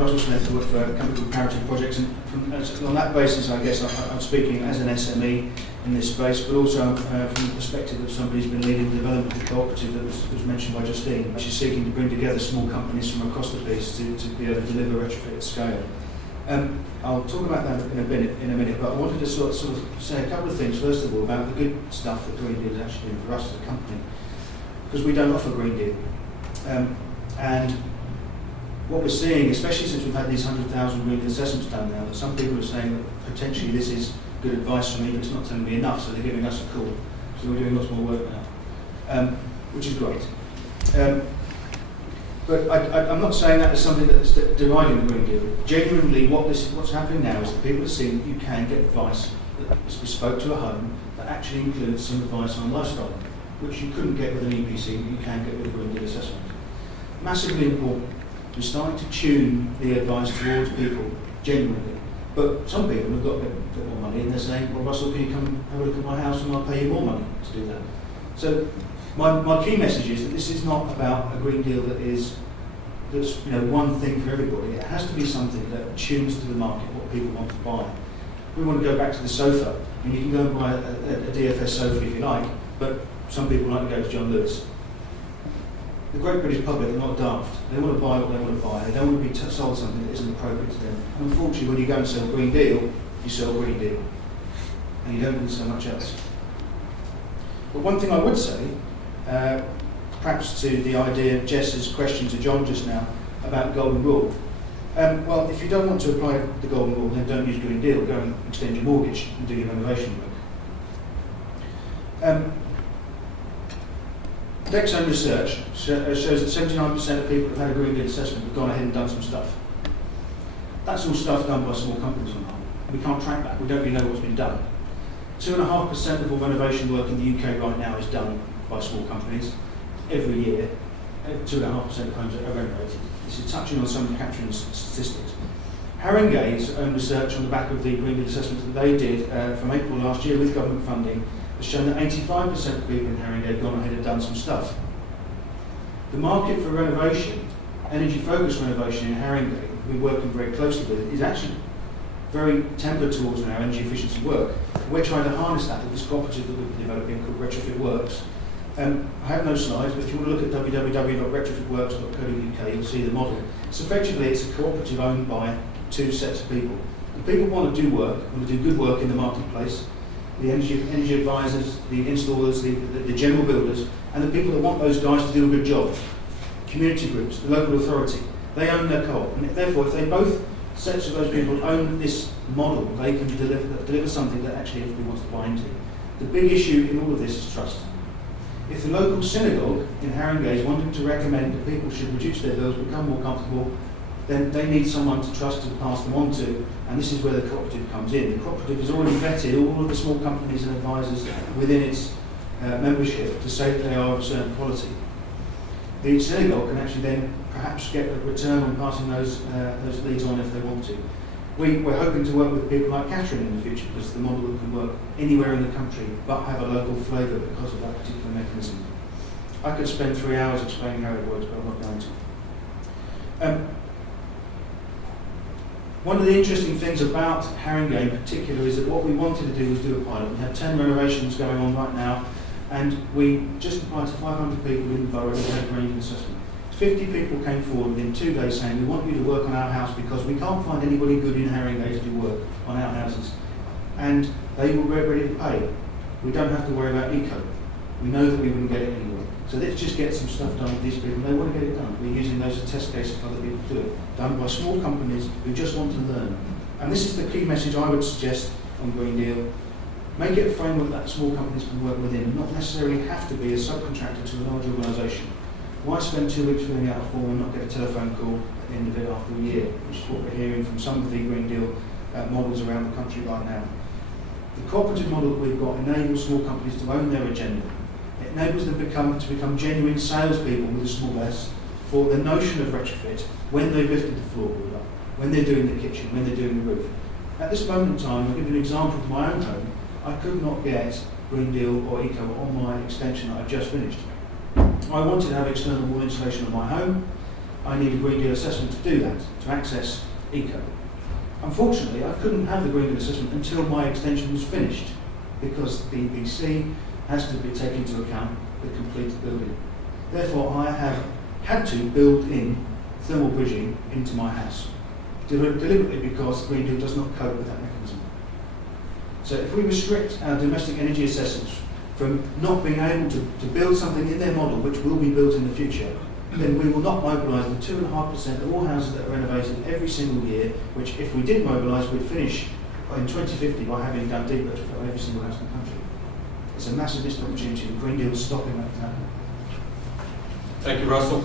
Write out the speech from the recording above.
Russell Smith, I work for a company called Parity projects, and on that basis, I guess I'm speaking as an SME in this space, but also from the perspective of somebody who's been leading the development of the cooperative that was mentioned by Justine, which is seeking to bring together small companies from across the piece to be able to deliver retrofit at scale. I'll talk about that in a minute, but I wanted to sort of say a couple of things. First of all, about the good stuff that Green Deal is actually doing for us as a company, because we don't offer Green Deal. And what we're seeing, especially since we've had these 100,000 green assessments done now, that some people are saying that potentially this is good advice from me, but it's not telling me enough, so they're giving us a call. So we're doing lots more work now, which is great. But I'm not saying that as something that's dividing the Green Deal. Genuinely, what's happening now is that people are seeing that you can get advice that is bespoke to a home that actually includes some advice on lifestyle, which you couldn't get with an EPC, but you can get with a Green Deal assessment. Massively important. We're starting to tune the advice towards people, genuinely. But some people have got a bit more money and they're saying, well, Russell, can you come have a look at my house and I'll pay you more money to do that. So my key message is that this is not about a Green Deal that's one thing for everybody. It has to be something that tunes to the market what people want to buy. We want to go back to the sofa, and you can go and buy a DFS sofa if you like, but some people like to go to John Lewis. The great British public are not daft. They want to buy what they want to buy. They don't want to be sold something that isn't appropriate to them. And unfortunately, when you go and sell Green Deal, you sell Green Deal. And you don't really sell much else. But one thing I would say, perhaps to the idea of Jess's question to John just now about the Golden Rule. Well, if you don't want to apply the Golden Rule, then don't use Green Deal. Go and extend your mortgage and do your renovation work. Deck's own research shows that 79% of people who've had a Green Deal assessment have gone ahead and done some stuff. That's all stuff done by small companies on the whole. We can't track that. We don't really know what's been done. 2.5% of all renovation work in the UK right now is done by small companies. Every year, 2.5% of homes are renovated. This is touching on some of the capturing statistics. Haringey's own research on the back of the Green Deal assessments that they did from April last year with government funding has shown that 85% of people in Haringey have gone ahead and done some stuff. The market for renovation, energy-focused renovation in Haringey, we're working very closely with, is actually very tempered towards our energy efficiency work. We're trying to harness that with this cooperative that we're developing called Retrofit Works. I have no slides, but if you want to look at www.retrofitworks.co.uk, you'll see the model. So effectively, it's a cooperative owned by two sets of people. The people want to do work, want to do good work in the marketplace, the energy advisors, the installers, the general builders, and the people that want those guys to do a good job. Community groups, the local authority, they own their co-op. And therefore, if they both sets of those people own this model, they can deliver something that actually everybody wants to buy into. The big issue in all of this is trust. If the local synagogue in Haringey is wanting to recommend that people should reduce their bills, become more comfortable, then they need someone to trust to pass them on to, and this is where the cooperative comes in. The cooperative has already vetted all of the small companies and advisors within its membership to say that they are of a certain quality. The synagogue can actually then perhaps get a return on passing those leads on if they want to. We're hoping to work with people like Catherine in the future, because the model can work anywhere in the country but have a local flavour because of that particular mechanism. I could spend 3 hours explaining how it works, but I'm not going to. One of the interesting things about Haringey in particular is that what we wanted to do was do a pilot. We had 10 renovations going on right now, and we just applied to 500 people in the borough who had a Green Deal assessment. 50 people came forward within 2 days saying, we want you to work on our house because we can't find anybody good in Haringey to do work on our houses. And they were ready to pay. We don't have to worry about eco. We know that we wouldn't get it anyway. So let's just get some stuff done with these people. They want to get it done. We're using those as test cases for other people to do it. Done by small companies who just want to learn. And this is the key message I would suggest on Green Deal. Make it a framework that small companies can work within, not necessarily have to be a subcontractor to a large organisation. Why spend 2 weeks filling out a form and not get a telephone call at the end of it after a year, which is what we're hearing from some of the Green Deal models around the country right now. The cooperative model that we've got enables small companies to own their agenda. It enables them to become genuine salespeople with a small s for the notion of retrofit when they've lifted the floorboard up, when they're doing the kitchen, when they're doing the roof. At this moment in time, I'll give you an example of my own home. I could not get Green Deal or Eco on my extension that I've just finished. I wanted to have external wall insulation on my home. I need a Green Deal assessment to do that, to access eco. Unfortunately, I couldn't have the Green Deal assessment until my extension was finished, because the EPC has to be taken into account the completed building. Therefore, I have had to build in thermal bridging into my house, deliberately, because Green Deal does not cope with that mechanism. So if we restrict our domestic energy assessors from not being able to build something in their model which will be built in the future, then we will not mobilise the 2.5% of all houses that are renovated every single year, which if we did mobilise, we'd finish in 2050 by having done deep retrofit on every single house in the country. It's a massive missed opportunity, and Green Deal is stopping that from happening. Thank you, Russell.